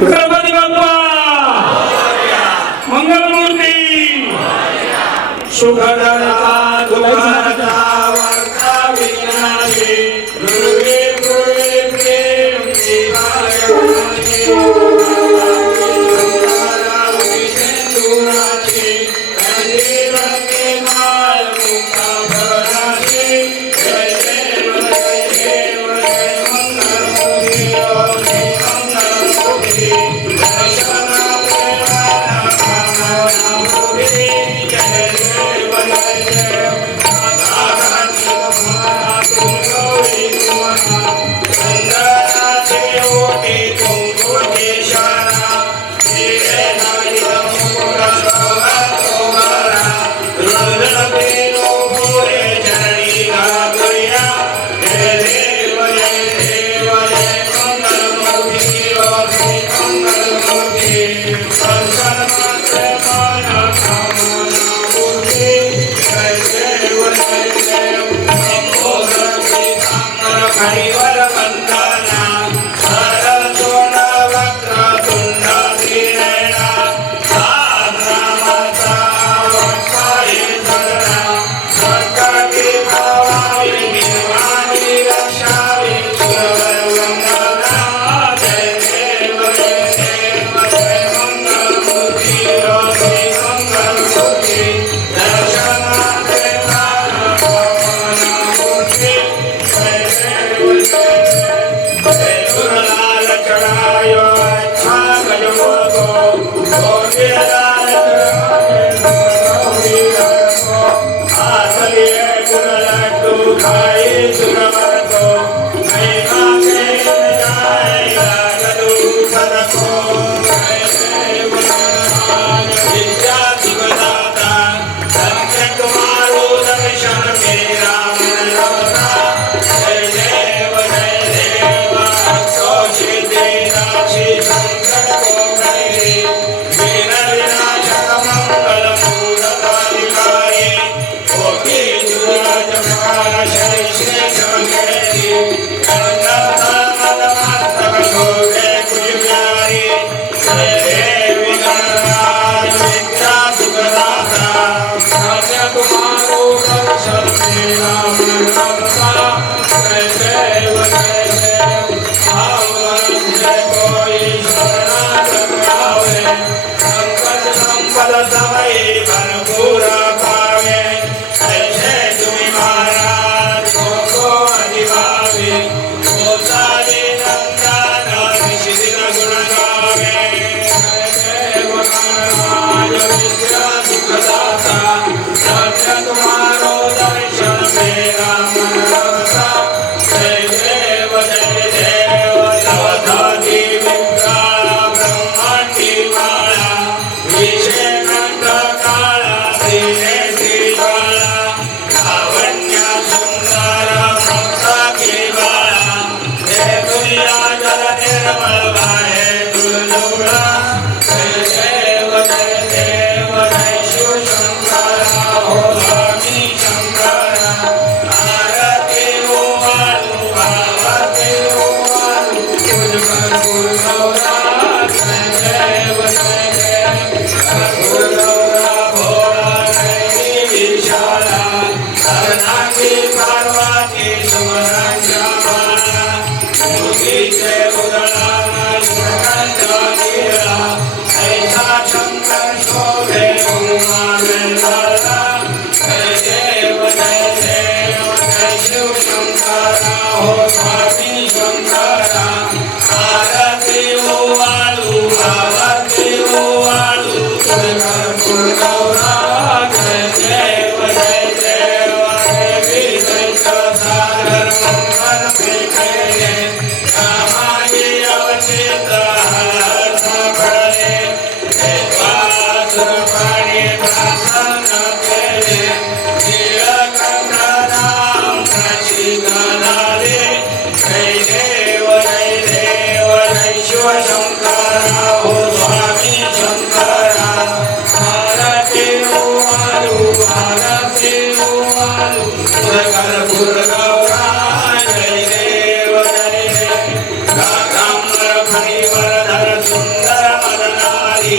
गणपती बाप्पा मंगलमूर्ती सुखदाता दुःखहर्ता वरदा विघ्नाची गुरुदेव गुरुदेव प्रेम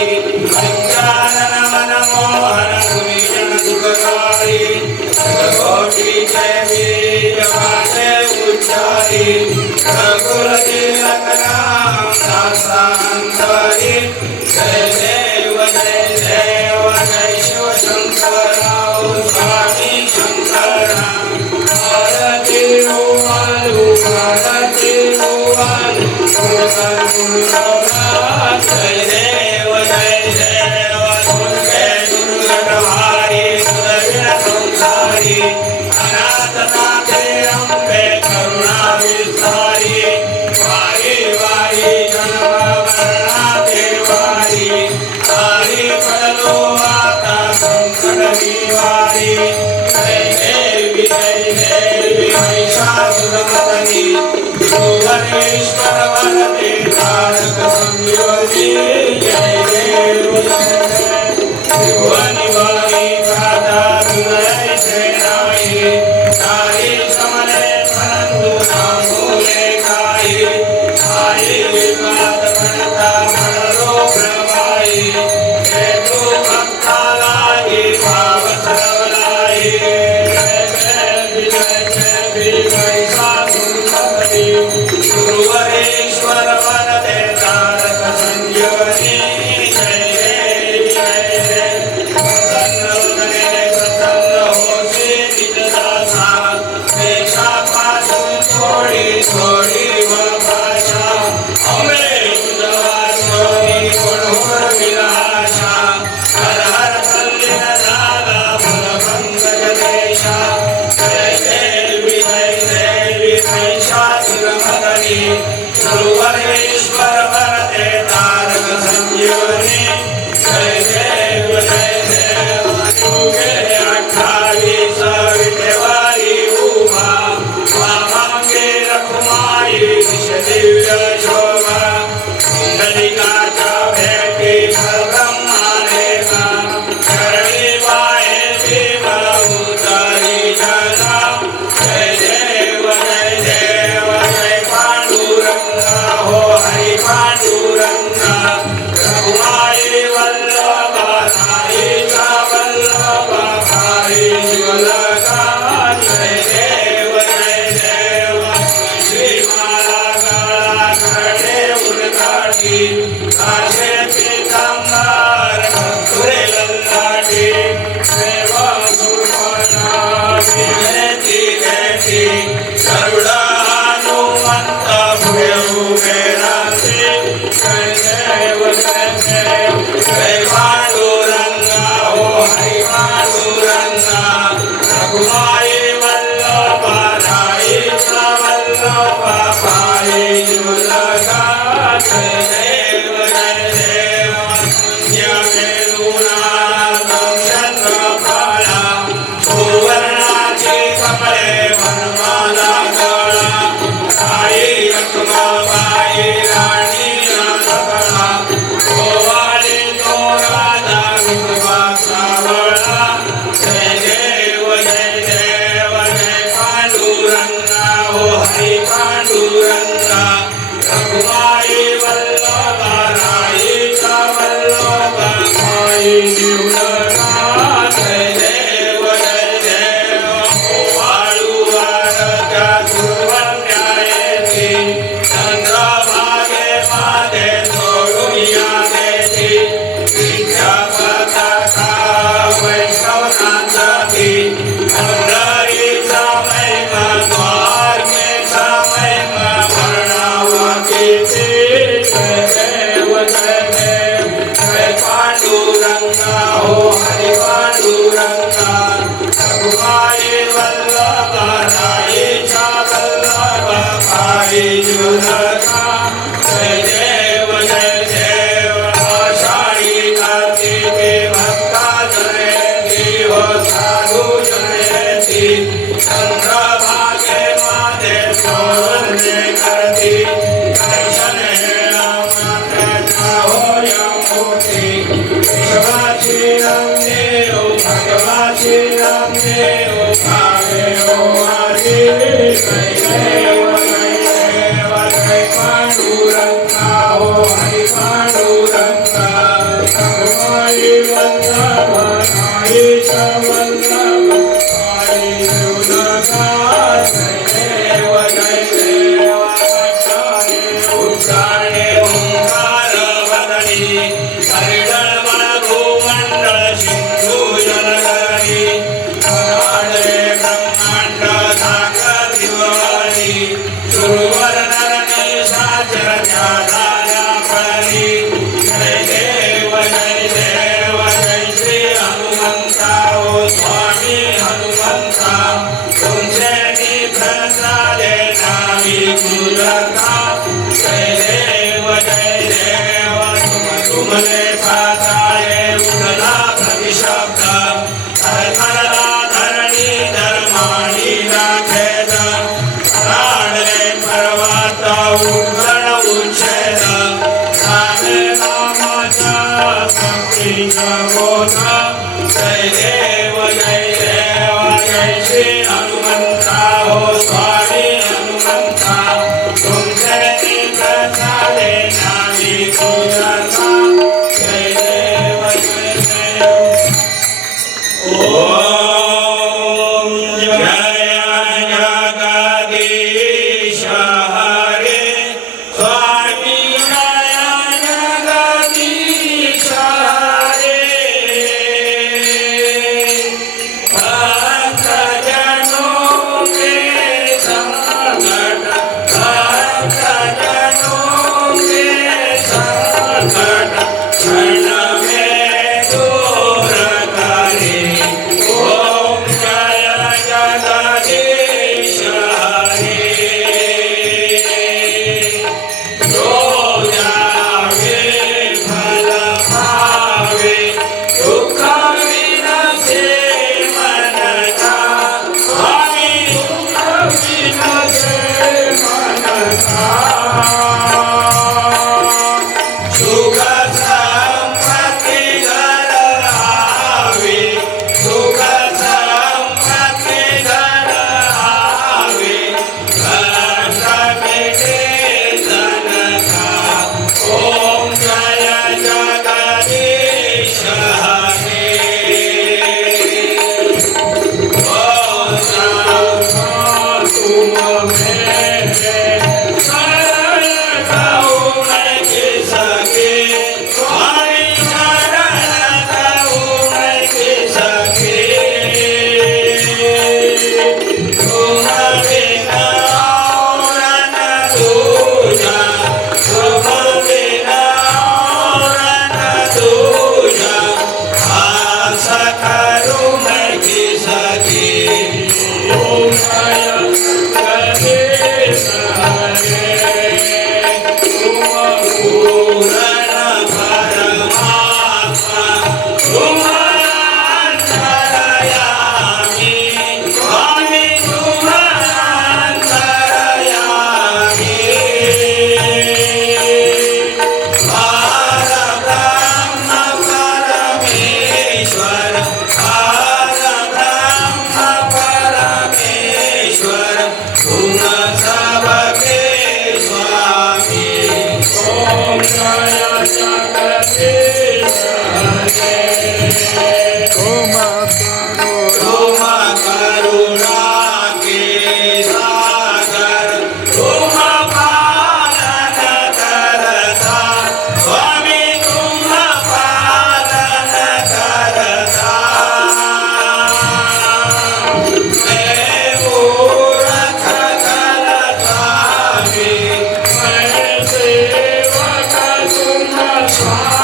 पंचानन मनमोहन गुणजन सुखकारी कोटि जय वीर माते उच्चारी रघुकुल तिलक राम दासांतरी जय देव जय देव जय शिव शंकर स्वामी शंकर भारती नुवालु भारती नुवालु जय देव जय देव दुर्गे दुर्गटहारी सुरवीर संसारी अनाथ नाथे अम्बे करुणा विस्तारी वारी वारी जन्म मरणा देवारी हरि पडलो आता संकट निवारी जय देवी महिषासुरमर्दिनी भुवनेश्वर वरदे तारक संयोगी जय देव त्रिभुवनि वाणी भ्राता दुलय सेनाई साई समले परंतु नामूले खाई आई विवाद भणता भणलो भ्रमाई हेतु भक्तालाई भाव सर्वलाई जय जय महिषासुरमर्दिनी गुरुवरेश्वर वरदे तारक संयोगी जय जय प्रसन्न उदरे प्रसन्न होशी निज दासा पेशा पासून थोडी थोडी भाषा अमे तुझवासोनी कोणहोर विलाशा हर हर कल्याण झाला फलभंग जगदेशा जय देवी महिषासुरमर्दिनी गुरुवरेश्वर वरदे तारक संयोगी जय देव युगे 28 विटेवारी उमा वामांगे रखुमाई विष दिव्य शोभा कुंडलिकाच्या भेटी ब्रह्मानेका चरणी पाये जीव उतारी जना जय देव जय पांडुरंगा हो हरि पांडुरंगा रघुमाई वल्लभा नायिका वल्लभा भाई ज्वलका जय देव श्रीमाला गळा करणे उलगाठी काशे पीतांबर कस्तुरे ललाटी सेवा सुर्पणा विनेती भेटी गरुडा हनुमंत भुय उभे राहते जय देव जय पांडुरंगा हो हरि पांडुरंगा रघुमाई वल्लभा नायिका वल्लभा भाई ज्वलका जय देव यमेरुना चंद्रभाळा सुवर्णाची कमळे वनमाला गळा आई रखुमाबाई राणी नाथकळा गोवाळी तो राजा विधवा सावळा जय देव जय पांडुरंगा हो हरि पांडुरंगा रघुमाई वल्लभा नायिका वल्लभा भाई ज्वलका जय देव वाळू वारच्या सुवर्ण्यायेती चंद्रभागे मादे सोडून या देती विद्या पताका वैष्णवनाथाती पंढरीचा महिमा द्वारकेचा महिमा वर्णावतीची जय देव जय पांडुरंगा हो हरि पांडुरंगा रघुमाई वल्लभा नायिका वल्लभा भाई ज्वलका जय देव आषाढी कार्तिके भक्ता जयंती हो साधू जयंती चंद्रभागे माते सोने करती दर्शन हो यमूर्ती विश्वाची रंगे ओ भगवाची रंगे ओ भागे ओ आदि जय देव जय पांडुरंगा हो हरि पांडुरंगा तुमले पाताळे उठला प्रतिशब्द थरथरला धरणी धर्माणी राखेद राडले पर्वत उद्गण उच्छेद नामे नामाच्या संकीर्ण बोध जय देव जय श्री हनुमंता हो स्वामी हनुमंता तुमचे तीर्थ झाले नामी तुझा जय देव ओम जय जगदीश हरे स्वामी जय जगदीश हरे भक्तजनों के संकट भक्तजनों के संकट क्षण में दूर करे ओम जय जगदीश हरे जो जावे फल पावे दुख विनाशे मन का स्वामी दुख विनाशे मन का सुख संपत्ति घर आवे सुख संपत्ति घर आवे कष्ट मिटे तन का ओम जय जगदीश हरे तुम मेरे शरण गाऊं मैं किसके स्वामी शरण गाऊं मैं किसके तुम बिना और न दूजा तुम बिना और न दूजा आस करूं मैं किसके ओम जय जगदीश हरे तुम पूर्ण परमात्मा तुम अंतर्यामी स्वामी तुम अंतर्यामी परब्रह्म परमेश्वर परब्रह्म परमेश्वर तुम सबके स्वामी ओम जय जगदीश हरे तुम करुणा के सागर तुम पालन करता स्वामी तुम पालन करता मैं मूर्ख कल स्वामी मैं सेवक तुम स्वामी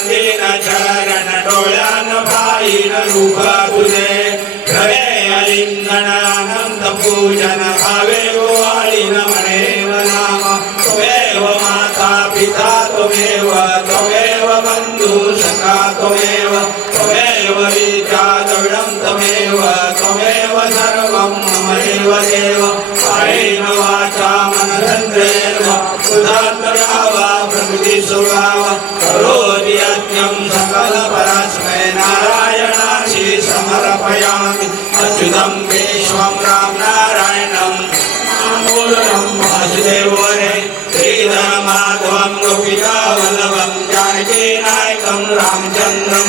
वंदीन चरण डोळ्यान पाहिन रूप तुझे घरे अलिंगन अनंत पूजन भावे गोवाळीन म्हणेव नाम त्वमेव माता पिता त्वमेव त्वमेव बंधू सखा त्वमेव त्वमेव विद्या द्रविडं त्वमेव त्वमेव सर्वं ममैव देव कायेन वाचा मनसेन्द्रियेण बुद्ध्यात्मना वा प्रकृतिस्वभाव करोति यज्ञं सकलपरस्मै नारायणासि समर्पयामि अच्युतं केशवं राम नारायणं मूलं वासुदेवरे श्रीधरमाधवं गोपिका वल्लभं जानकीनायकं रामचन्द्रं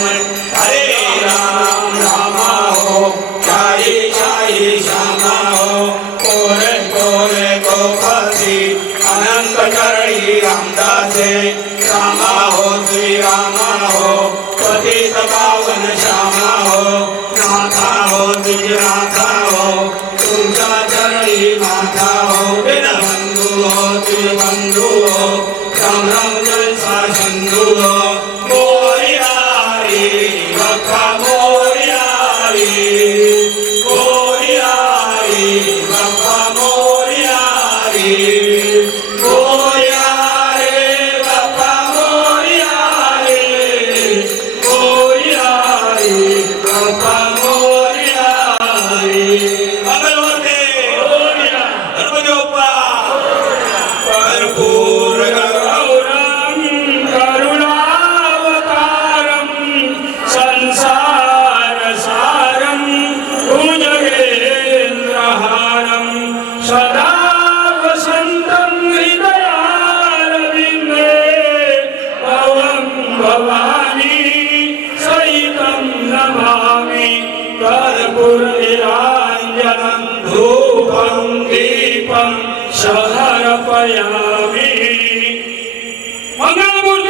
हरे राम राम हो साई साई श्यामा हो कोरे कोरे गोपति अनंत चरणी रामदासे रामा हो श्री रामा हो पतित पावन श्यामा हो नाथा हो नाथा हो तुमच्या चरणी माथा हो दीनबंधू हो बंधू हो राम राम जलसा सिंधु हो मोरिया रे बप्पा मोरिया रे मोरिया रे बप्पा मोरिया रे मोरिया रे बप्पा मोरिया रे मोरिया रे बप्पा मोरिया रे मंगलमूर्ती मोरिया गणपती बाप्पा कर्पूर गौरं करुणावतारं संसारसारं भुजगेन्द्रहारं सदा वसन्तं हृदयारविन्दे भवं भवानी सहितं नमामि कर्पूरनिराञ्जनं धूपं दीपं समर्पयामि मंगलमूर्ती